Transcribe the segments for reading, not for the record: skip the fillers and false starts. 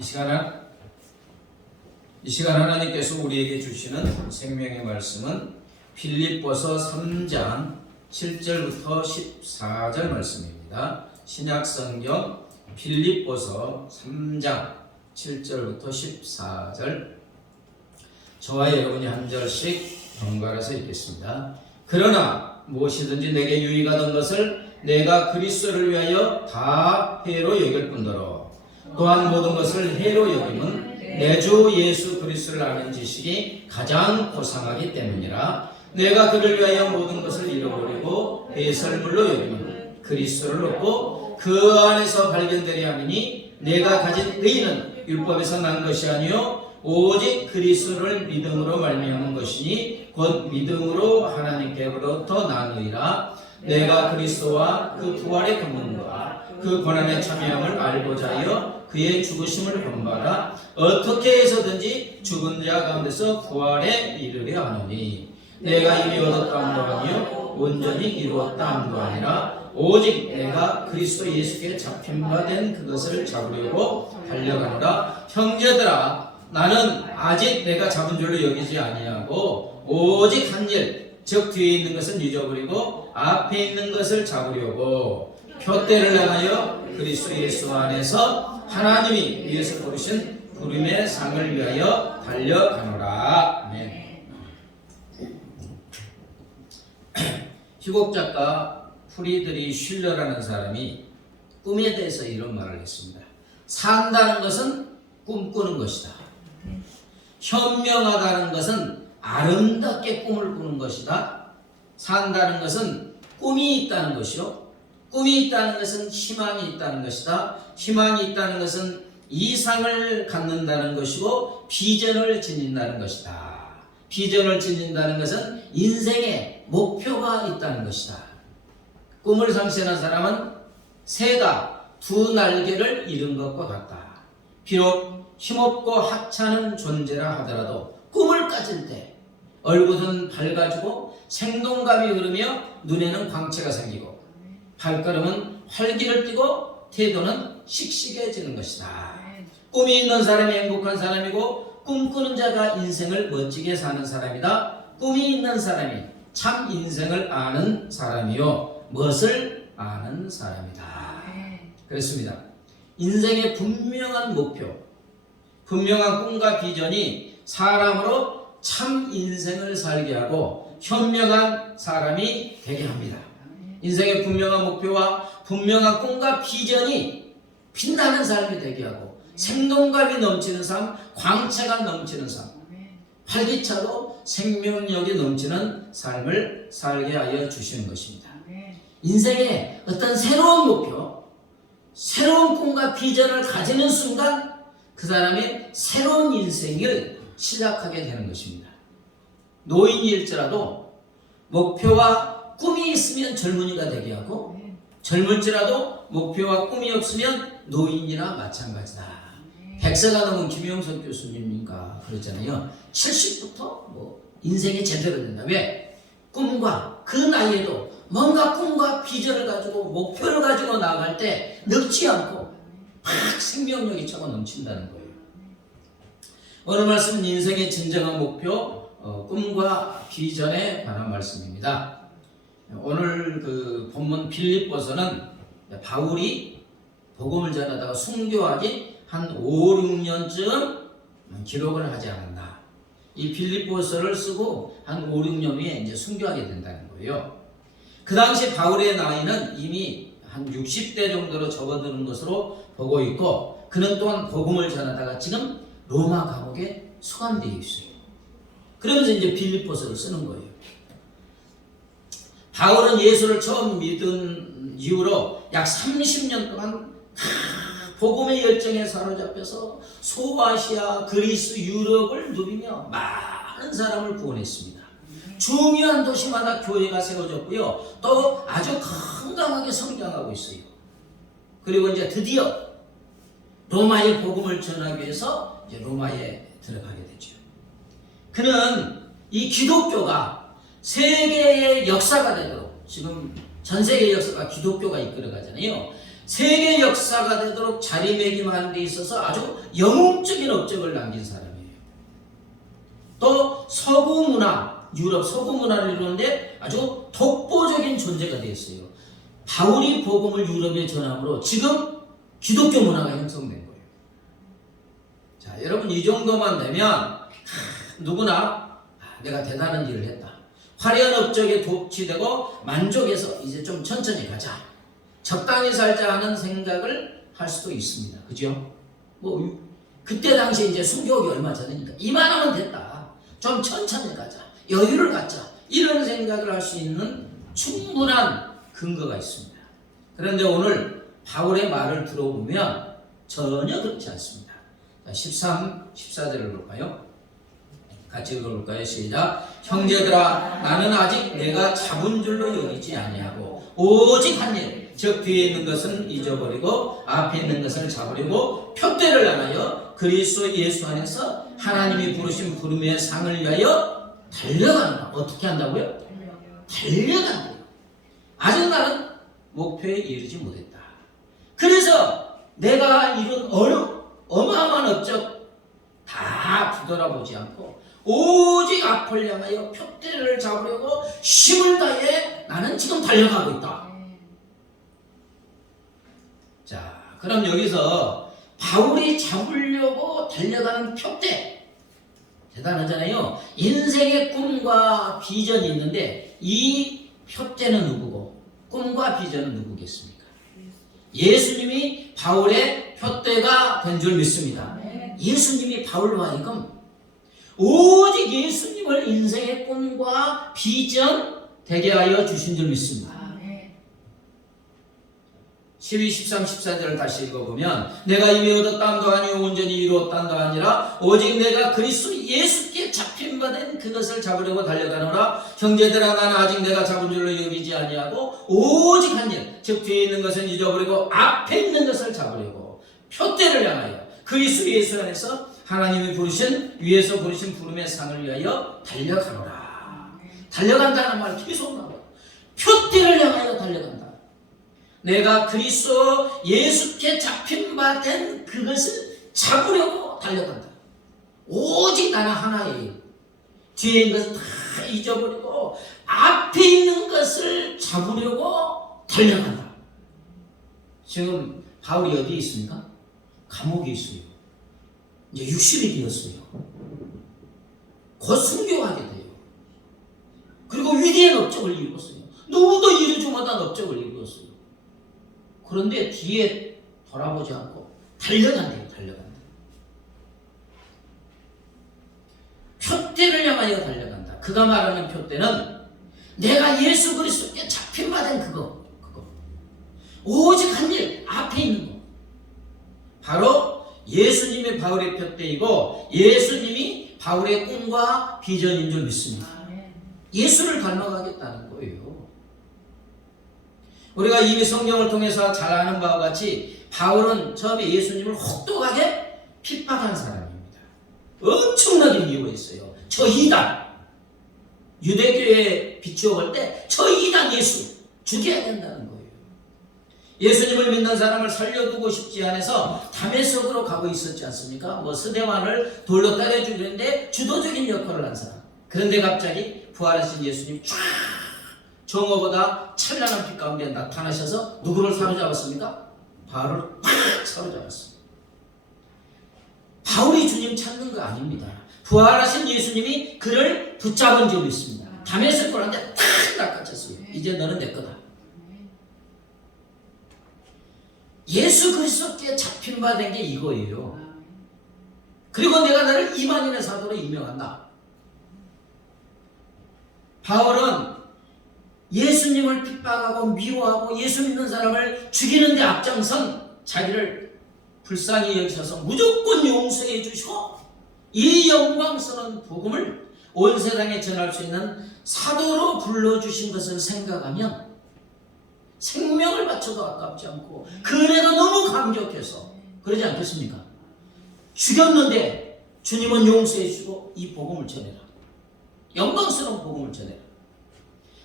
이 시간 하나님께서 우리에게 주시는 생명의 말씀은 빌립보서 3장 7절부터 14절 말씀입니다. 신약성경 빌립보서 3장 7절부터 14절, 저와 여러분이 한 절씩 번갈아서 읽겠습니다. 그러나 무엇이든지 내게 유익하던 것을 내가 그리스도를 위하여 다 해로 여길 뿐더러 또한 모든 것을 해로 여김은 내 주 예수 그리스도를 아는 지식이 가장 고상하기 때문이라. 내가 그를 위하여 모든 것을 잃어버리고 배설물로 여김은 그리스도를 얻고 그 안에서 발견되려 함이니 내가 가진 의는 율법에서 난 것이 아니요 오직 그리스도를 믿음으로 말미암은 것이니 곧 믿음으로 하나님께로부터 난 의라. 내가 그리스도와 그 부활의 권능과 그 고난에 참여함을 알고자 하여 그의 죽으심을 본받아 어떻게 해서든지 죽은 자 가운데서 부활에 이르려 하노니 내가 이미 얻었다함도 아니요 온전히 이루었다함도 아니라 오직 내가 그리스도 예수께 잡힌 바 된 그것을 잡으려고 달려가노라. 형제들아, 나는 아직 내가 잡은 줄로 여기지 아니하고 오직 한 일, 즉 뒤에 있는 것은 잊어버리고 앞에 있는 것을 잡으려고 표대를 향하여 그리스도 예수 안에서 하나님이 위에서 부르신 부름의 상을 위하여 달려가노라. 아멘. 희곡 작가 프리드리 슐러라는 사람이 꿈에 대해서 이런 말을 했습니다. 산다는 것은 꿈꾸는 것이다. 현명하다는 것은 아름답게 꿈을 꾸는 것이다. 산다는 것은 꿈이 있다는 것이요, 꿈이 있다는 것은 희망이 있다는 것이다. 희망이 있다는 것은 이상을 갖는다는 것이고 비전을 지닌다는 것이다. 비전을 지닌다는 것은 인생의 목표가 있다는 것이다. 꿈을 상실한 사람은 새가 두 날개를 잃은 것과 같다. 비록 힘없고 하찮은 존재라 하더라도 꿈을 가질 때 얼굴은 밝아지고 생동감이 흐르며 눈에는 광채가 생기고 발걸음은 활기를 띠고 태도는 씩씩해지는 것이다. 꿈이 있는 사람이 행복한 사람이고 꿈꾸는 자가 인생을 멋지게 사는 사람이다. 꿈이 있는 사람이 참 인생을 아는 사람이요 멋을 아는 사람이다. 그렇습니다. 인생의 분명한 목표, 분명한 꿈과 비전이 사람으로 참 인생을 살게 하고 현명한 사람이 되게 합니다. 인생의 분명한 목표와 분명한 꿈과 비전이 빛나는 삶이 되게 하고 생동감이 넘치는 삶, 광채가 넘치는 삶, 활기차고 생명력이 넘치는 삶을 살게 하여 주시는 것입니다. 인생에 어떤 새로운 목표, 새로운 꿈과 비전을 가지는 순간 그 사람이 새로운 인생을 시작하게 되는 것입니다. 노인일지라도 목표와 꿈이 있으면 젊은이가 되게 하고 젊을지라도 목표와 꿈이 없으면 노인이나 마찬가지다. 100세가 넘은 김영석 교수님인가 그랬잖아요. 70부터 인생이 제대로 된다. 왜? 꿈과 그 나이에도 뭔가 꿈과 비전을 가지고 목표를 가지고 나아갈 때 늙지 않고 막 생명력이 차고 넘친다는 거예요. 오늘 말씀은 인생의 진정한 목표, 꿈과 비전에 관한 말씀입니다. 오늘 그 본문 빌립보서는 바울이 복음을 전하다가 순교하기 한 5, 6년쯤 기록을 하지 않았나. 이 빌립보서를 쓰고 한 5, 6년 후에 이제 순교하게 된다는 거예요. 그 당시 바울의 나이는 이미 한 60대 정도로 접어드는 것으로 보고 있고, 그는 또한 복음을 전하다가 지금 로마 감옥에 수감되어 있어요. 그러면서 이제 빌립보서를 쓰는 거예요. 바울은 예수를 처음 믿은 이후로 약 30년 동안 복음의 열정에 사로잡혀서 소아시아, 그리스, 유럽을 누비며 많은 사람을 구원했습니다. 중요한 도시마다 교회가 세워졌고요. 또 아주 건강하게 성장하고 있어요. 그리고 이제 드디어 로마의 복음을 전하기 위해서 이제 로마에 들어가게 되죠. 그는 이 기독교가 세계의 역사가 되도록, 지금 전 세계의 역사가 기독교가 이끌어가잖아요. 세계 역사가 되도록 자리매김하는 데 있어서 아주 영웅적인 업적을 남긴 사람이에요. 또 서구 문화, 유럽 서구 문화를 이루는데 아주 독보적인 존재가 되었어요. 바울이 복음을 유럽에 전함으로 지금 기독교 문화가 형성된 거예요. 자, 여러분 이 정도만 되면 누구나 내가 대단한 일을 했다. 화려한 업적에 도취되고 만족해서 이제 좀 천천히 가자. 적당히 살자 하는 생각을 할 수도 있습니다. 그죠? 뭐 그때 당시에 이제 순교하기 얼마 전이니까 이만하면 됐다. 좀 천천히 가자. 여유를 갖자. 이런 생각을 할 수 있는 충분한 근거가 있습니다. 그런데 오늘 바울의 말을 들어보면 전혀 그렇지 않습니다. 13, 14절을 볼까요? 같이 읽어볼까요? 시작. 형제들아, 나는 아직 내가 잡은 줄로 여기지 아니하고 오직 한 일, 즉 뒤에 있는 것은 잊어버리고 앞에 있는 것을 잡으려고 표대를 향하여 그리스도 예수 안에서 하나님이 부르신 부름의 상을 위하여 달려간다. 어떻게 한다고요? 달려간다. 아직 나는 목표에 이르지 못했다. 그래서 내가 이룬 어마어마한 업적 다 뒤돌아보지 않고 오직 앞을 향하여 표대를 잡으려고 힘을 다해 나는 지금 달려가고 있다. 자, 그럼 여기서 바울이 잡으려고 달려가는 표대 대단하잖아요. 인생의 꿈과 비전이 있는데 이 표대는 누구고 꿈과 비전은 누구겠습니까? 예수님이 바울의 표대가 된 줄 믿습니다. 예수님이 바울과 하여금 오직 예수님을 인생의 꿈과 비전 되게 하여 주신 줄 믿습니다. 12, 13, 14절을 다시 읽어보면 내가 이미 얻었다함도 아니요 온전히 이루었다함도 아니라 오직 내가 그리스도 예수께 잡힌바된 그것을 잡으려고 달려가노라. 형제들아, 나는 아직 내가 잡은 줄로 여기지 아니하고 오직 한 일, 즉 뒤에 있는 것은 잊어버리고 앞에 있는 것을 잡으려고 표대를 향하여 그리스도 예수 안에서 하나님이 부르신 위에서 부르신 부름의 상을 위하여 달려가노라. 달려간다는 말 계속 나와요. 표대를 향하여 달려간다. 내가 그리스도 예수께 잡힌 바 된 그것을 잡으려고 달려간다. 오직 나는 하나의 뒤에 있는 것을 다 잊어버리고 앞에 있는 것을 잡으려고 달려간다. 지금 바울이 어디에 있습니까? 감옥에 있어요. 이제 60이 되었어요. 곧 순교하게 돼요. 그리고 위대한 업적을 이루었어요. 누구도 이루지 못한 업적을 이루었어요. 그런데 뒤에 돌아보지 않고 달려간대요. 달려간다. 표대를 향하여 달려간다. 그가 말하는 표대는 내가 예수 그리스도께 잡힌 바 된 그거. 오직 한 일 앞에 있는 거. 바로 예수님이 바울의 표대이고 예수님이 바울의 꿈과 비전인 줄 믿습니다. 예수를 닮아가겠다는 거예요. 우리가 이미 성경을 통해서 잘 아는 바와 같이 바울은 처음에 예수님을 혹독하게 핍박한 사람입니다. 엄청나게 미워했어요. 저 이단, 유대교에 비추어 볼 때 저 이단 예수 죽여야 된다는 거예요. 예수님을 믿는 사람을 살려두고 싶지 않아서 다메섹으로 가고 있었지 않습니까? 스데반을 돌로 때려 죽이는데 주도적인 역할을 한 사람. 그런데 갑자기 부활하신 예수님 쫙 정오보다 찬란한 빛 가운데 나타나셔서 누구를 사로잡았습니까? 바울을 팍 사로잡았습니다. 바울이 주님 찾는 거 아닙니다. 부활하신 예수님이 그를 붙잡은 적이 있습니다. 다메섹 돌았는데 탁 낚아챘어요. 이제 너는 내 거다. 예수 그리스도께 잡힌 바 된 게 이거예요. 그리고 내가 너를 이방인의 사도로 임명한다. 바울은 예수님을 핍박하고 미워하고 예수 믿는 사람을 죽이는 데 앞장선 자기를 불쌍히 여기셔서 무조건 용서해 주시고 이 영광스러운 복음을 온 세상에 전할 수 있는 사도로 불러주신 것을 생각하면 생명을 바쳐도 아깝지 않고 그 은혜가 너무 감격해서 그러지 않겠습니까? 죽였는데 주님은 용서해 주시고 이 복음을 전해라. 영광스러운 복음을 전해라.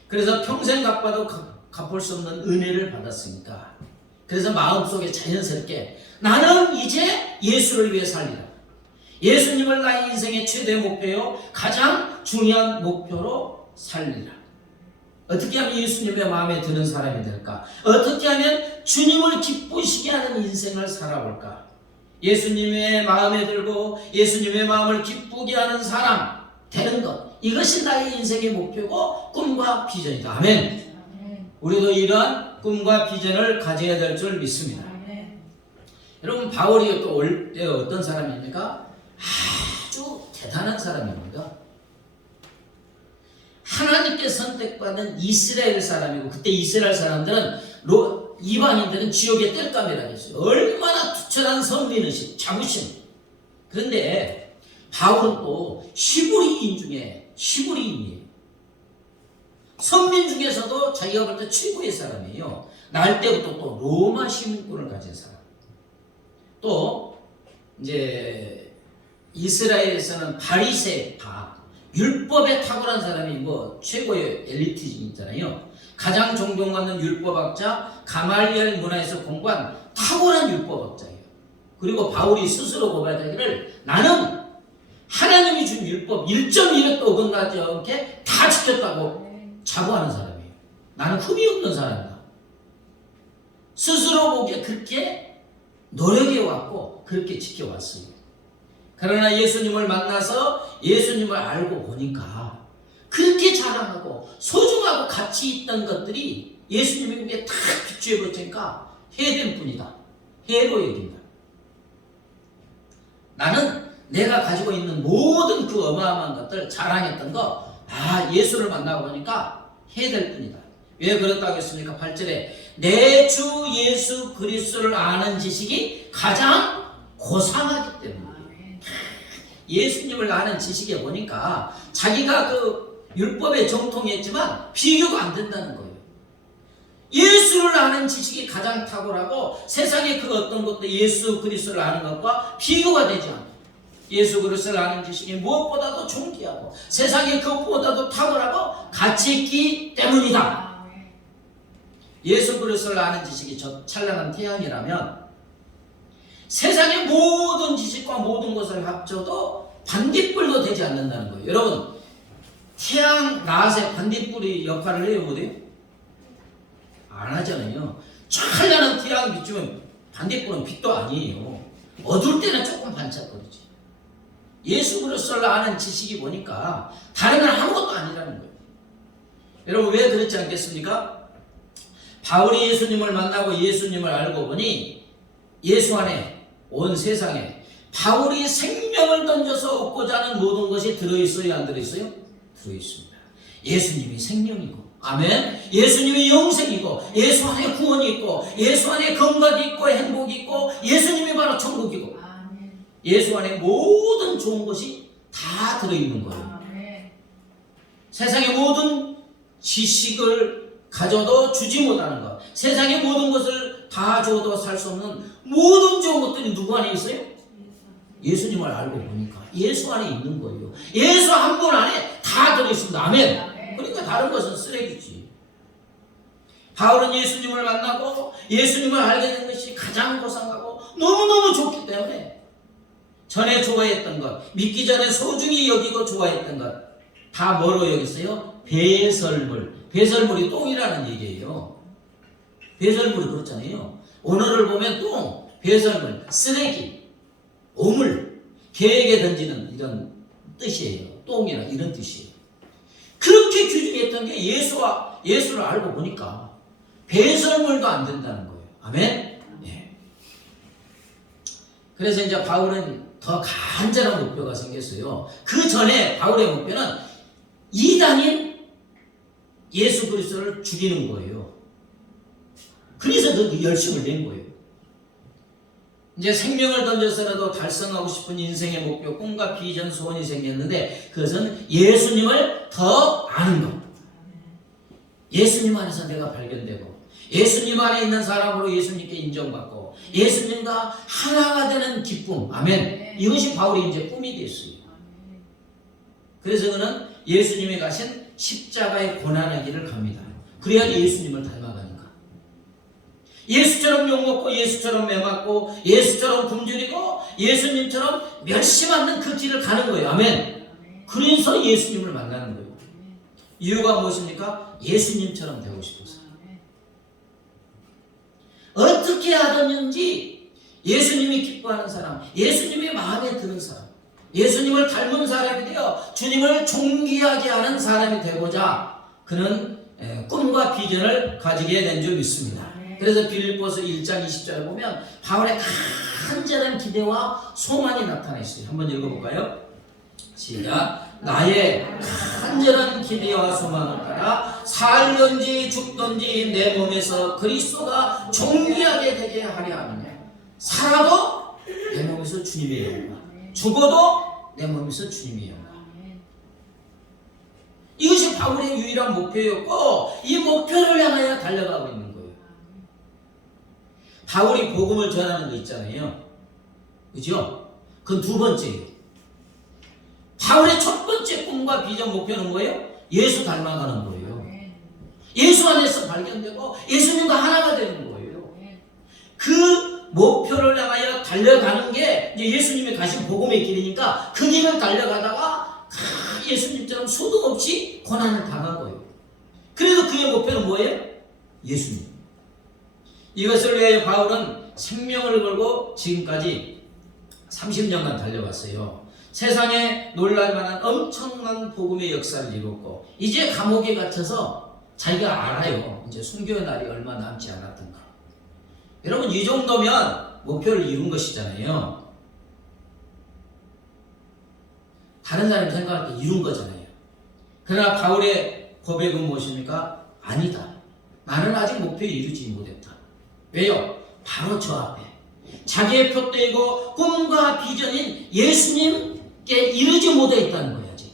그래서 평생 갚아도 갚을 수 없는 은혜를 받았으니까 그래서 마음속에 자연스럽게 나는 이제 예수를 위해 살리라. 예수님을 나의 인생의 최대 목표요, 가장 중요한 목표로 살리라. 어떻게 하면 예수님의 마음에 드는 사람이 될까? 어떻게 하면 주님을 기쁘시게 하는 인생을 살아볼까? 예수님의 마음에 들고 예수님의 마음을 기쁘게 하는 사람 되는 것, 이것이 나의 인생의 목표고 꿈과 비전이다. 아멘. 우리도 이러한 꿈과 비전을 가져야 될 줄 믿습니다. 여러분, 바울이 또 올 때 어떤 사람입니까? 아주 대단한 사람입니다. 하나님께 선택받은 이스라엘 사람이고, 그때 이스라엘 사람들은 이방인들은 지옥의 땔감이라고 했어요. 얼마나 투철한 선민의식, 자부심. 그런데 바울은 또 히브리인 중에 히브리인이에요. 선민 중에서도 자기가 볼 때 최고의 사람이에요. 날 때부터 또 로마 시민권을 가진 사람. 또 이제 이스라엘에서는 바리새파, 율법에 탁월한 사람이 뭐 최고의 엘리트잖아요. 가장 존경받는 율법학자 가말리엘 문화에서 공부한 탁월한 율법학자예요. 그리고 바울이 스스로 고백하기를 나는 하나님이 준 율법 1.1도 어긋나지 않게 다 지켰다고 자부하는 사람이에요. 나는 흠이 없는 사람이다. 스스로 보기에 그렇게 노력해왔고 그렇게 지켜왔어요. 그러나 예수님을 만나서 예수님을 알고 보니까 그렇게 자랑하고 소중하고 가치 있던 것들이 예수님에게 다 비추어버리니까 해된 뿐이다. 해로 여긴다. 나는 내가 가지고 있는 모든 그 어마어마한 것들 자랑했던 거, 예수를 만나고 보니까 해될 뿐이다. 왜 그렇다고 했습니까? 8절에 내 주 예수 그리스도를 아는 지식이 가장 고상하기 때문에. 예수님을 아는 지식에 보니까 자기가 그 율법에 정통했지만 비교가 안 된다는 거예요. 예수를 아는 지식이 가장 탁월하고 세상의 그 어떤 것도 예수 그리스도를 아는 것과 비교가 되지 않아요. 예수 그리스도를 아는 지식이 무엇보다도 존귀하고 세상의 그것보다도 탁월하고 가치 있기 때문이다. 예수 그리스도를 아는 지식이 저 찬란한 태양이라면 세상의 모든 지식과 모든 것을 합쳐도 반딧불도 되지 않는다는 거예요. 여러분, 태양 낫에 반딧불이 역할을 해요, 못해요? 안 하잖아요. 찬란한 태양이 비추면 반딧불은 빛도 아니에요. 어두울 때는 조금 반짝거리지. 예수 그리스도를 아는 지식이 보니까 다른 건 아무것도 아니라는 거예요. 여러분, 왜 그렇지 않겠습니까? 바울이 예수님을 만나고 예수님을 알고 보니 예수 안에 온 세상에 바울이 생명을 던져서 얻고자 하는 모든 것이 들어있어요, 안 들어있어요? 들어있습니다. 예수님이 생명이고, 아멘. 예수님이 영생이고, 예수 안에 구원이 있고, 예수 안에 건강이 있고, 행복이 있고, 예수님이 바로 천국이고, 예수 안에 모든 좋은 것이 다 들어있는 거예요. 세상의 모든 지식을 가져도 주지 못하는 것, 세상의 모든 것을 다 줘도 살 수 없는 모든 좋은 것들이 누구 안에 있어요? 예수님을 알고 보니까 예수 안에 있는 거예요. 예수 한 분 안에 다 들어있습니다. 아멘. 그러니까 다른 것은 쓰레기지. 바울은 예수님을 만나고 예수님을 알게 된 것이 가장 고상하고 너무너무 좋기 때문에 전에 좋아했던 것, 믿기 전에 소중히 여기고 좋아했던 것 다 뭐로 여겼어요? 배설물. 배설물이 똥이라는 얘기예요. 배설물이 그렇잖아요. 언어를 보면 똥, 배설물, 쓰레기, 오물, 개에게 던지는 이런 뜻이에요. 똥이나 이런 뜻이에요. 그렇게 규정했던 게 예수를 알고 보니까 배설물도 안 된다는 거예요. 아멘? 네. 그래서 이제 바울은 더 간절한 목표가 생겼어요. 그 전에 바울의 목표는 이단인 예수 그리스도를 죽이는 거예요. 그래서 더 열심을 낸 거예요. 이제 생명을 던져서라도 달성하고 싶은 인생의 목표, 꿈과 비전, 소원이 생겼는데 그것은 예수님을 더 아는 것. 예수님 안에서 내가 발견되고 예수님 안에 있는 사람으로 예수님께 인정받고 예수님과 하나가 되는 기쁨. 아멘. 이것이 바울의 이제 꿈이 됐어요. 그래서 그는 예수님이 가신 십자가의 고난의 길을 갑니다. 그래야 예수님을 닮아가니까. 예수처럼 욕먹고 예수처럼 매맞고 예수처럼 굶주리고 예수님처럼 멸시 맞는 그 길을 가는 거예요. 아멘. 그래서 예수님을 만나는 거예요. 이유가 무엇입니까? 예수님처럼 되고 싶어서. 어떻게 하든지 예수님이 기뻐하는 사람, 예수님이 마음에 드는 사람, 예수님을 닮은 사람이 되어 주님을 존귀하게 하는 사람이 되고자 그는 꿈과 비전을 가지게 된 줄 믿습니다. 그래서 빌립보서 1장 20절에 보면 바울의 간절한 기대와 소망이 나타나 있어요. 한번 읽어볼까요? 시작. 나의 간절한 기대와 소망을 따라 살든지 죽든지 내 몸에서 그리스도가 존귀하게 되게 하려 하느냐. 살아도 내 몸에서 주님의 영광, 죽어도 내 몸에서 주님의 영광. 이것이 바울의 유일한 목표였고 이 목표를 향하여 달려가고 있는 거예요. 바울이 복음을 전하는 거 있잖아요. 그죠? 그건 두 번째예요. 바울의 첫 번째 꿈과 비전 목표는 뭐예요? 예수 닮아가는 거예요. 예수 안에서 발견되고 예수님과 하나가 되는 거예요. 그 목표를 향하여 달려가는 게 이제 예수님이 가신 복음의 길이니까 그 길을 달려가다가 예수님처럼 소득 없이 고난을 당한 거예요. 그래도 그의 목표는 뭐예요? 예수님. 이것을 위하여 바울은 생명을 걸고 지금까지 30년간 달려왔어요. 세상에 놀랄만한 엄청난 복음의 역사를 이뤘고 이제 감옥에 갇혀서 자기가 알아요. 이제 순교의 날이 얼마 남지 않았던가. 여러분 이 정도면 목표를 이룬 것이잖아요. 다른 사람이 생각할 때 이룬 거잖아요. 그러나 바울의 고백은 무엇입니까? 아니다. 나는 아직 목표에 이루지 못했다. 왜요? 바로 저 앞에 자기의 표대이고 꿈과 비전인 예수님께 이르지 못해 있다는 거예요. 아직.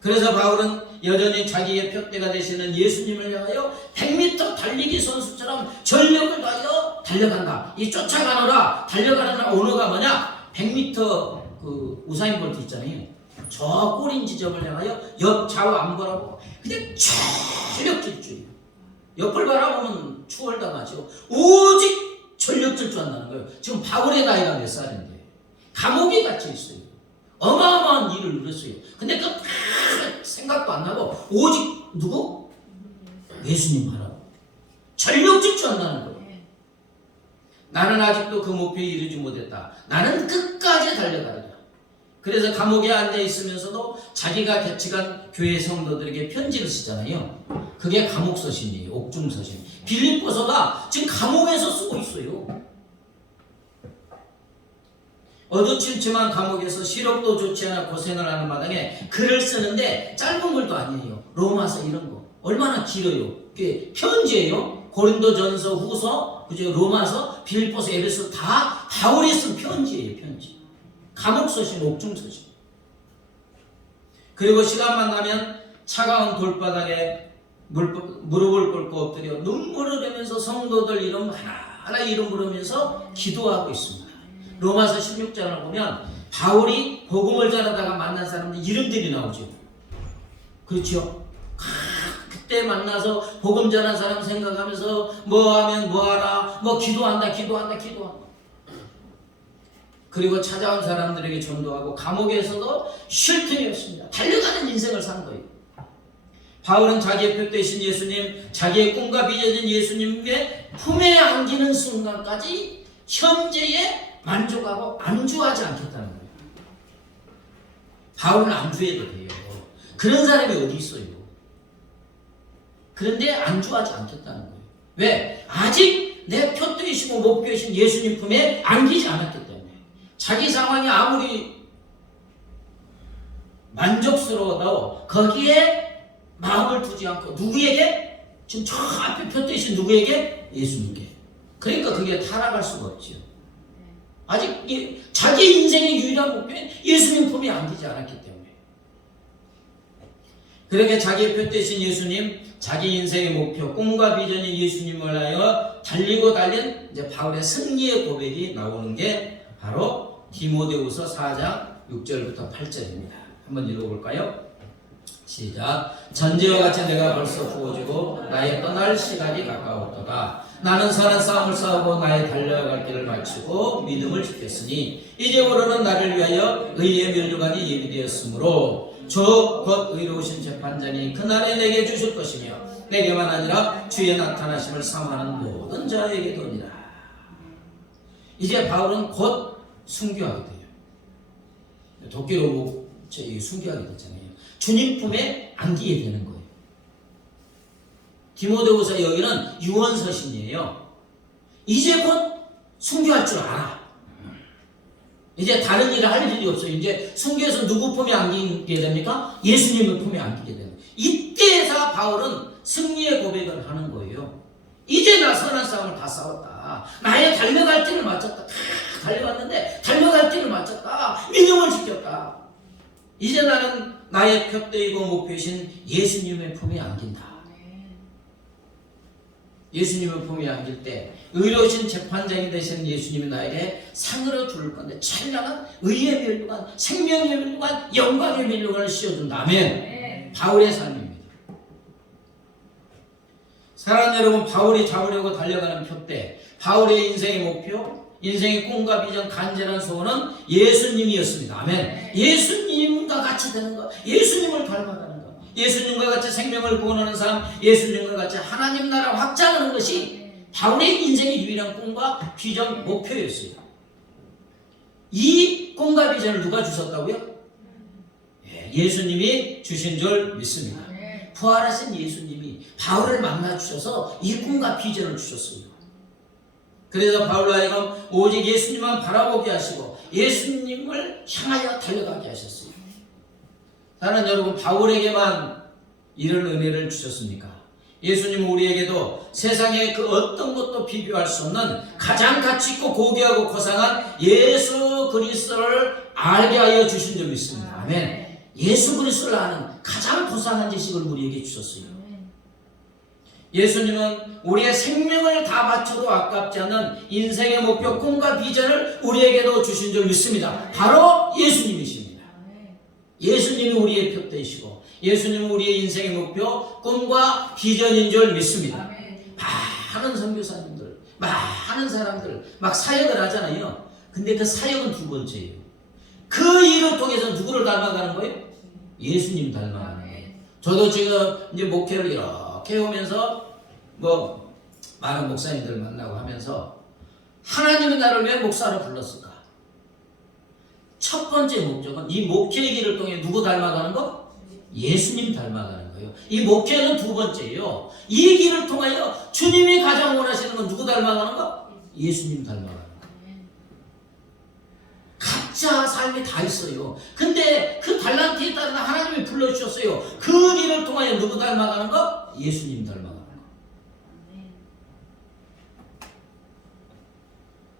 그래서 바울은 여전히 자기의 표대가 되시는 예수님을 향하여 100m 달리기 선수처럼 전력을 다하여 달려간다. 이 쫓아가노라 달려가는 언어가 뭐냐? 100m 그 우사인 볼트 있잖아요. 저 꼬린 지점을 향하여 옆 좌우 안 보라고 그냥 전력 질주. 옆을 바라보면 추월당하죠. 오직 전력 질주한다는 거예요. 지금 바울의 나이가 몇 살인데 감옥에 갇혀 있어요. 어마어마한 일을 이뤘어요. 근데 그 생각도 안 나고 오직 누구? 예수님 바라고 전력 질주한다는 거예요. 나는 아직도 그 목표에 이르지 못했다. 나는 끝까지 달려가리라. 그래서 감옥에 앉아 있으면서도 자기가 개척한 교회 성도들에게 편지를 쓰잖아요. 그게 감옥서신이에요. 옥중서신. 빌립보서가 지금 감옥에서 쓰고 있어요. 어두침침한 감옥에서 시력도 좋지 않아 고생을 하는 마당에 글을 쓰는데 짧은 글도 아니에요. 로마서 이런 거 얼마나 길어요. 그게 편지예요. 고린도전서, 후서, 그죠? 로마서, 빌립보서, 에베소 다 바울이 쓴 편지예요. 편지. 감옥서신, 옥중서신. 그리고 시간만 나면 차가운 돌바닥에 무릎을 꿇고 엎드려 눈물을 흘리면서 성도들 이름 하나하나 이름 부르면서 기도하고 있습니다. 로마서 16장을 보면 바울이 복음을 전하다가 만난 사람들 이름들이 나오죠. 그렇죠? 그때 만나서 복음 전한 사람 생각하면서 뭐하면 뭐하라, 뭐 기도한다. 그리고 찾아온 사람들에게 전도하고 감옥에서도 쉴 틈이 없습니다. 달려가는 인생을 산 거예요. 바울은 자기의 표 되신 예수님, 자기의 꿈과 비전인 예수님의 품에 안기는 순간까지 현재에 만족하고 안주하지 않겠다는 거예요. 바울은 안주해도 돼요. 그런 사람이 어디 있어요? 그런데 안주하지 않겠다는 거예요. 왜? 아직 내 표되시고 목표이신 예수님 품에 안기지 않았기 때문에. 자기 상황이 아무리 만족스러워도 거기에 마음을 두지 않고 누구에게? 지금 저 앞에 표되신 누구에게? 예수님께. 그러니까 그게 타락할 수가 없죠. 아직 자기 인생의 유일한 목표는 예수님 품에 안기지 않았기 때문에. 그렇게 자기의 표되신 예수님, 자기 인생의 목표, 꿈과 비전인 예수님을 하여 달리고 달린 이제 바울의 승리의 고백이 나오는 게 바로 디모데후서 4장 6절부터 8절입니다. 한번 읽어볼까요? 시작. 전제와 같이 내가 벌써 부어지고 나의 떠날 시간이 가까웠도다. 나는 선한 싸움을 싸우고 나의 달려갈 길을 마치고 믿음을 지켰으니 이제부로는 나를 위하여 의의 면류관이 예비되었으므로 저 곧 의로우신 재판장이 그날에 내게 주실 것이며 내게만 아니라 주의 나타나심을 사모하는 모든 자에게도니라. 이제 바울은 곧 순교하게 돼요. 도끼로 순교하게 됐잖아요. 주님 품에 안기게 되는 거예요. 디모데후서 여기는 유언서신이에요. 이제 곧 순교할 줄 알아. 이제 다른 일을 할 일이 없어요. 이제 순교해서 누구 품에 안기게 됩니까? 예수님의 품에 안기게 됩니다. 이때에서 바울은 승리의 고백을 하는 거예요. 이제 나 선한 싸움을 다 싸웠다. 나의 달려갈 길을 마쳤다. 달려갔는데 달려갈 길을 마쳤다. 믿음을 지켰다. 이제 나는 나의 표대이고 목표이신 예수님의 품에 안긴다. 예수님의 품에 안길 때 의로우신 재판장이 되신 예수님이 나에게 상을 줄 건데 찬란한 의의 면류관, 생명의 면류관, 영광의 면류관을 씌워준다면 바울의 삶입니다. 사랑하는 여러분, 바울이 잡으려고 달려가는 표대, 바울의 인생의 목표, 인생의 꿈과 비전, 간절한 소원은 예수님이었습니다. 아멘. 예수님과 같이 되는 것, 예수님을 닮아가는 것, 예수님과 같이 생명을 구원하는 삶, 예수님과 같이 하나님 나라 확장하는 것이 바울의 인생의 유일한 꿈과 비전, 목표였어요. 이 꿈과 비전을 누가 주셨다고요? 예수님이 주신 줄 믿습니다. 부활하신 예수님이 바울을 만나 주셔서 이 꿈과 비전을 주셨습니다. 그래서 바울로 하여금 오직 예수님만 바라보게 하시고 예수님을 향하여 달려가게 하셨어요. 사랑하는 여러분, 바울에게만 이런 은혜를 주셨습니까? 예수님은 우리에게도 세상의 그 어떤 것도 비교할 수 없는 가장 가치있고 고귀하고 고상한 예수 그리스도를 알게 하여 주신 줄 믿습니다. 아멘. 예수 그리스도를 아는 가장 고상한 지식을 우리에게 주셨어요. 예수님은 우리의 생명을 다 바쳐도 아깝지 않은 인생의 목표, 꿈과 비전을 우리에게도 주신 줄 믿습니다. 바로 예수님이십니다. 예수님이 우리의 표대이시고 예수님은 우리의 인생의 목표, 꿈과 비전인 줄 믿습니다. 많은 선교사님들, 많은 사람들 막 사역을 하잖아요. 근데 그 사역은 두 번째예요. 그 일을 통해서 누구를 닮아가는 거예요? 예수님 닮아가는 거예요. 저도 지금 이제 목회를 이렇게 오면서 뭐 많은 목사님들 만나고 하면서 하나님이 나를 왜 목사로 불렀을까? 첫 번째 목적은 이 목회의 길을 통해 누구 닮아가는 거? 예수님 닮아가는 거예요. 이 목회는 두 번째예요. 이 길을 통하여 주님이 가장 원하시는 건 누구 닮아가는 거? 예수님 닮아가는 거. 각자 삶이 다 있어요. 근데 그 달란트에 따라 하나님이 불러주셨어요. 그 길을 통하여 누구 닮아가는 거? 예수님 닮아가는 거.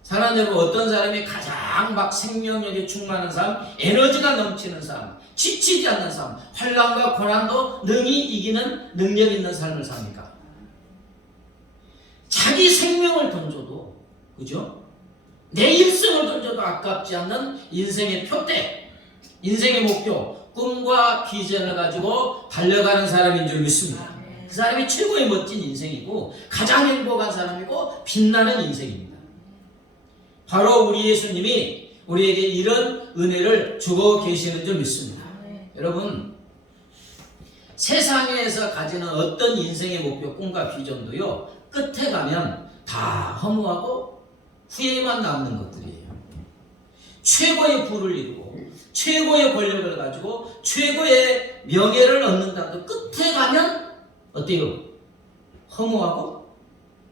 사랑하는 여러분, 어떤 사람이 가장 막 생명력에 충만한 삶, 에너지가 넘치는 삶, 지치지 않는 삶, 환난과 고난도 능히 이기는 능력 있는 삶을 삽니까? 자기 생명을 던져도, 그죠? 내 일생을 던져도 아깝지 않는 인생의 표대, 인생의 목표, 꿈과 비전을 가지고 달려가는 사람인 줄 믿습니다. 그 사람이 최고의 멋진 인생이고 가장 행복한 사람이고 빛나는 인생입니다. 바로 우리 예수님이 우리에게 이런 은혜를 주고 계시는 줄 믿습니다. 여러분, 세상에서 가지는 어떤 인생의 목표, 꿈과 비전도요, 끝에 가면 다 허무하고 후회만 남는 것들이에요. 최고의 부를 이루고 최고의 권력을 가지고 최고의 명예를 얻는다도 끝에 가면 어때요? 허무하고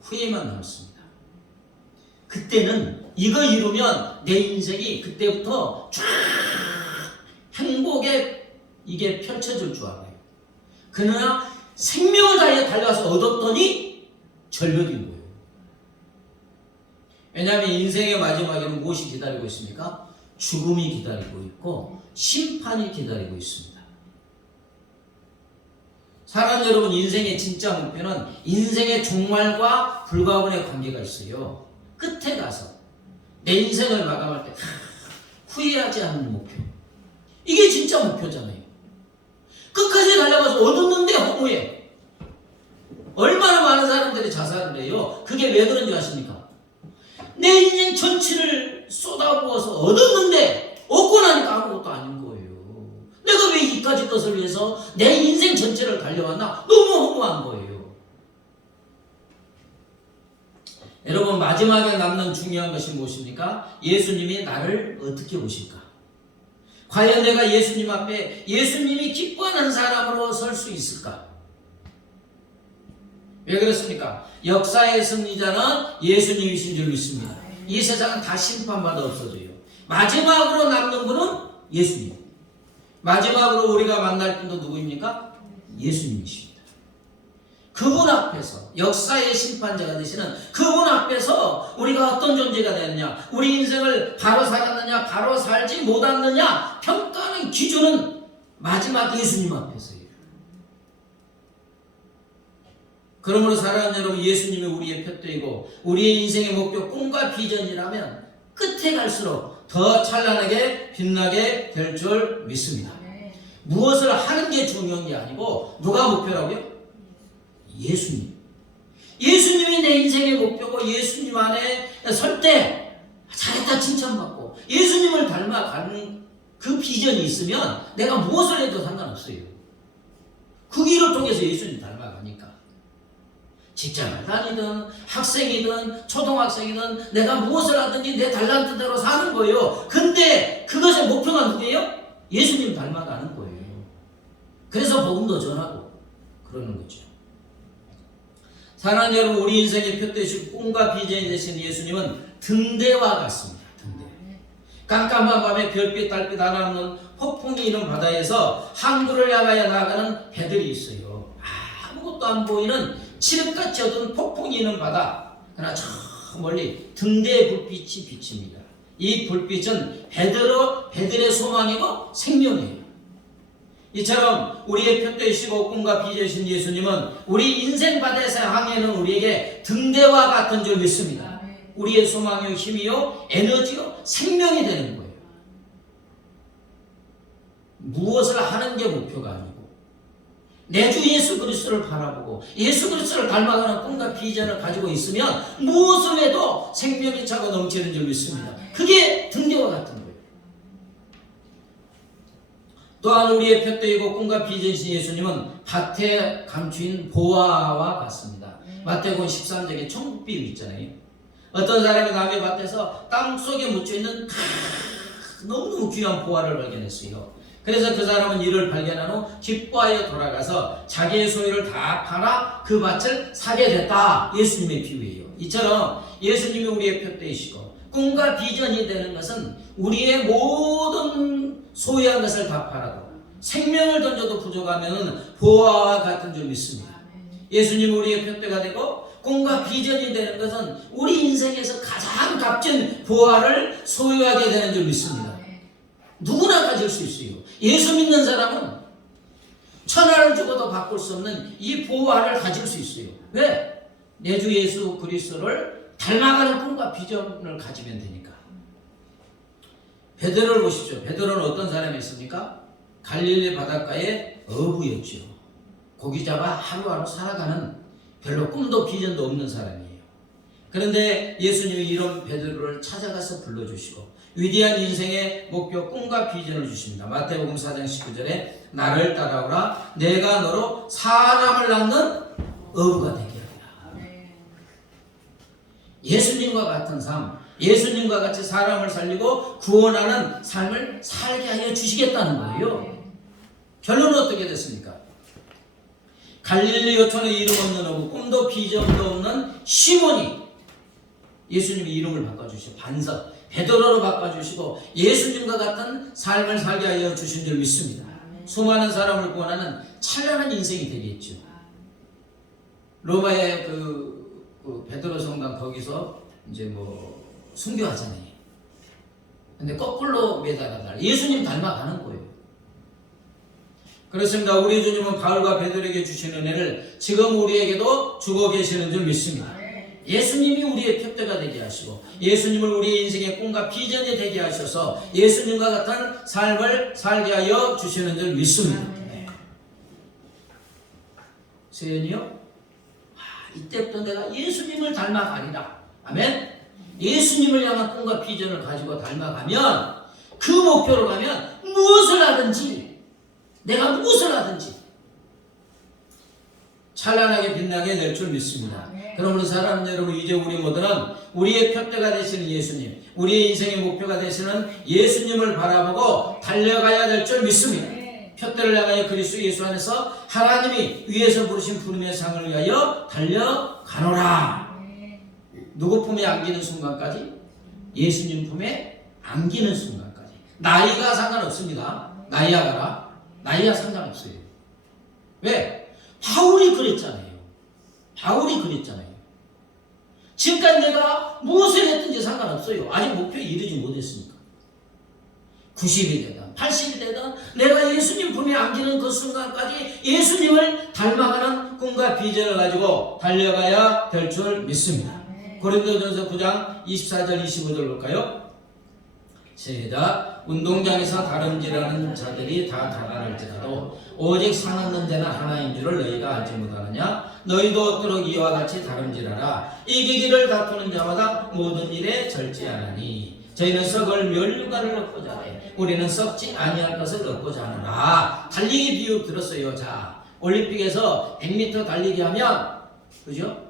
후회만 남습니다. 그때는 이거 이루면 내 인생이 그때부터 쫙 행복에 이게 펼쳐질 줄 알아요. 그러나 생명을 다해 달려가서 얻었더니 절벽인 거예요. 왜냐하면 인생의 마지막에는 무엇이 기다리고 있습니까? 죽음이 기다리고 있고 심판이 기다리고 있습니다. 사랑하는 여러분, 인생의 진짜 목표는 인생의 종말과 불가분의 관계가 있어요. 끝에 가서 내 인생을 마감할 때 후회하지 않는 목표, 이게 진짜 목표잖아요. 끝까지 달려가서 얻었는데 허무해. 얼마나 많은 사람들이 자살을 해요. 그게 왜 그런지 아십니까? 내 인생 전체를 쏟아부어서 얻었는데 얻고 나니까 아무것도 아닌 거예요. 내가 왜 이까지 것을 위해서 내 인생 전체를 달려왔나? 너무 허무한 거예요. 여러분, 마지막에 남는 중요한 것이 무엇입니까? 예수님이 나를 어떻게 보실까? 과연 내가 예수님 앞에 예수님이 기뻐하는 사람으로 설 수 있을까? 왜 그렇습니까? 역사의 승리자는 예수님이신 줄 믿습니다. 이 세상은 다 심판받아 없어져요. 마지막으로 남는 분은 예수님. 마지막으로 우리가 만날 분도 누구입니까? 예수님이십니다. 그분 앞에서, 역사의 심판자가 되시는 그분 앞에서 우리가 어떤 존재가 되느냐, 우리 인생을 바로 살았느냐, 바로 살지 못했느냐 평가하는 기준은 마지막 예수님 앞에서예요. 그러므로 사랑하는 여러분, 예수님이 우리의 표대이고 우리의 인생의 목표, 꿈과 비전이라면 끝에 갈수록 더 찬란하게 빛나게 될 줄 믿습니다. 무엇을 하는 게 중요한 게 아니고 누가 목표라고요? 예수님. 예수님이 내 인생의 목표고 예수님 안에 설 때 잘했다 칭찬받고 예수님을 닮아가는 그 비전이 있으면 내가 무엇을 해도 상관없어요. 그 길을 통해서 예수님 닮아가니까. 직장을 다니든 학생이든 초등학생이든 내가 무엇을 하든지 내 달란트대로 사는 거예요. 근데 그것의 목표가 누구예요? 예수님 닮아가는 거예요. 그래서 복음도 전하고 그러는 거죠. 사랑하는 여러분, 우리 인생의 표되시고 꿈과 비전이 되신 예수님은 등대와 같습니다. 등대. 깜깜한 밤에 별빛 달빛 하나 없는 폭풍이 있는 바다에서 항구를 향하여 나가는 배들이 있어요. 아무것도 안 보이는 칠흑같이 어두운 폭풍이 있는 바다. 그러나 저 멀리 등대의 불빛이 비칩니다. 이 불빛은 배들의 소망이고 생명이에요. 이처럼 우리의 표되시고 꿈과 비전이신 예수님은 우리 인생 바다에서 항해하는 우리에게 등대와 같은 줄 믿습니다. 우리의 소망이요, 힘이요, 에너지요, 생명이 되는 거예요. 무엇을 하는 게 목표가 아니고 내 주 예수 그리스도를 바라보고 예수 그리스도를 닮아가는 꿈과 비전을 가지고 있으면 무엇을 해도 생명이 차고 넘치는 줄 믿습니다. 그게 등대와 같은 거예요. 또한 우리의 표대이고 꿈과 비전이신 예수님은 밭에 감추인 보화와 같습니다. 마태복음 13장에 천국 비유 있잖아요. 어떤 사람이 남의 밭에서 땅속에 묻혀있는 너무너무 귀한 보화를 발견했어요. 그래서 그 사람은 이를 발견한 후 기뻐하여 돌아가서 자기의 소유를 다 팔아 그 밭을 사게 됐다. 예수님의 비유예요. 이처럼 예수님이 우리의 표대이시고 꿈과 비전이 되는 것은 우리의 모든 소유한 것을 다 팔아도 생명을 던져도 부족하면 보화와 같은 줄 믿습니다. 예수님이 우리의 표대가 되고 꿈과 비전이 되는 것은 우리 인생에서 가장 값진 보화를 소유하게 되는 줄 믿습니다. 누구나 가질 수 있어요. 예수 믿는 사람은 천하를 주고도 바꿀 수 없는 이 보화를 가질 수 있어요. 왜? 내 주 예수 그리스도를 닮아가는 꿈과 비전을 가지면 되니까. 베드로를 보십시오. 베드로는 어떤 사람이었습니까? 갈릴리 바닷가의 어부였죠. 고기 잡아 하루하루 살아가는 별로 꿈도 비전도 없는 사람이에요. 그런데 예수님이 이런 베드로를 찾아가서 불러주시고 위대한 인생의 목표 꿈과 비전을 주십니다. 마태복음 4장 19절에 나를 따라오라 내가 너로 사람을 낳는 어부가 되게 하리라. 예수님과 같은 삶, 예수님과 같이 사람을 살리고 구원하는 삶을 살게 하여 주시겠다는 거예요. 결론은 어떻게 됐습니까? 갈릴리 요촌에 이름 없는 어부, 꿈도 비전도 없는 시몬이 예수님이 이름을 바꿔주시고 반석, 베드로로 바꿔주시고 예수님과 같은 삶을 살게 하여 주신 줄 믿습니다. 수많은 사람을 구원하는 찬란한 인생이 되겠죠. 로마의 그 베드로 성당 거기서 이제 뭐 순교하잖아요. 근데 거꾸로 매달아달라. 예수님 닮아가는 거예요. 그렇습니다. 우리 주님은 바울과 베드로에게 주신 은혜를 지금 우리에게도 주고 계시는 줄 믿습니다. 예수님이 우리의 표대가 되게 하시고 예수님을 우리의 인생의 꿈과 비전이 되게 하셔서 예수님과 같은 삶을 살게 하여 주시는 줄 믿습니다. 세연이요? 이때부터 내가 예수님을 닮아가리라. 아멘. 예수님을 향한 꿈과 비전을 가지고 닮아가면 그 목표로 가면 무엇을 하든지 내가 무엇을 하든지 찬란하게 빛나게 될 줄 믿습니다. 그러므로 사랑하는 여러분, 이제 우리 모두는 우리의 표대가 되시는 예수님, 우리의 인생의 목표가 되시는 예수님을 바라보고 달려가야 될 줄 믿습니다. 표대를 향하여 그리스도 예수 안에서 하나님이 위에서 부르신 부름의 상을 위하여 달려가노라. 누구 품에 안기는 순간까지? 예수님 품에 안기는 순간까지. 나이가 상관없습니다. 나이야 가라. 나이야 상관없어요. 왜? 바울이 그랬잖아요. 바울이 그랬잖아요. 지금까지 내가 무엇을 했든지 상관없어요. 아직 목표에 이르지 못했으니까. 90이 되든 80이 되든 내가 예수님 품에 안기는 그 순간까지 예수님을 닮아가는 꿈과 비전을 가지고 달려가야 될 줄 믿습니다. 고린도전서 9장 24절 25절 볼까요? 시작. 운동장에서 다름질하는 자들이 다 다랄지라도 오직 상 얻는 자는 하나인 줄을 너희가 알지 못하느냐? 너희도 얻도록 이와 같이 다름질하라. 이기기를 다투는 자마다 모든 일에 절제하나니 저희는 썩을 멸류관을 얻고자 해. 우리는 썩지 아니할 것을 얻고자 하노라. 달리기 비유 들었어요. 자, 올림픽에서 100m 달리기 하면, 그죠?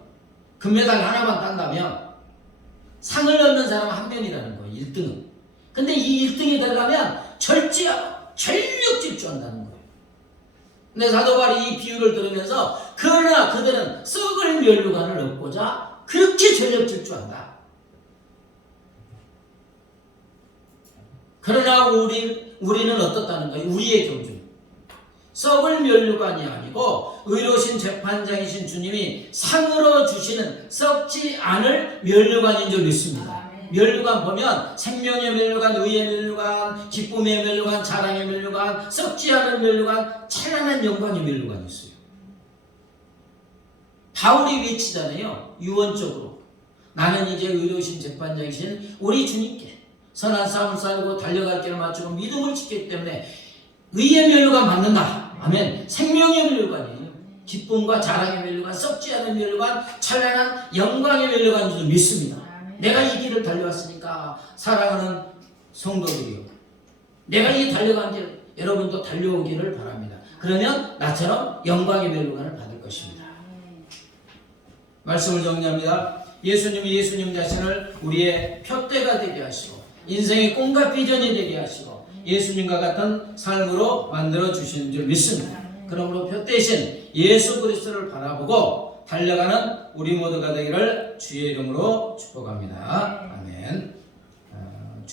금메달 하나만 딴다면 상을 얻는 사람은 한 명이라는 거예요. 1등은. 근데 이 1등이 되려면 절제하고 전력 질주한다는 거예요. 근데 사도 바울이 이 비유를 들으면서 그러나 그들은 썩을 멸류관을 얻고자 그렇게 전력 질주한다. 그러나 우리는 어떻다는 거예요? 우리의 경주. 썩을 멸류관이 아니고 의로우신 재판장이신 주님이 상으로 주시는 썩지 않을 멸류관인 줄 믿습니다. 멸류관 보면 생명의 멸류관, 의의 멸류관, 기쁨의 멸류관, 자랑의 멸류관, 썩지 않은 멸류관, 찬란한 영광의 멸류관이 있어요. 바울이 외치잖아요. 유언적으로. 나는 이제 의로우신 재판장이신 우리 주님께 선한 싸움을 싸우고 달려갈 길을 맞추고 믿음을 지켰기 때문에 의의 멸류관 받는다. 아멘. 생명의 멸류관이에요. 기쁨과 자랑의 멸류관, 썩지 않은 멸류관, 찬란한 영광의 멸류관인 줄 믿습니다. 내가 이 길을 달려왔으니까 사랑하는 성도들이요, 내가 이 달려간 길 여러분도 달려오기를 바랍니다. 그러면 나처럼 영광의 멸류관을 받을 것입니다. 말씀을 정리합니다. 예수님이 예수님 자신을 우리의 표대가 되게 하시고 인생의 꿈과 비전이 되게 하시고 예수님과 같은 삶으로 만들어 주시는 줄 믿습니다. 그러므로 표대신 예수 그리스도를 바라보고 달려가는 우리 모두가 되기를 주의 이름으로 축복합니다. 아멘.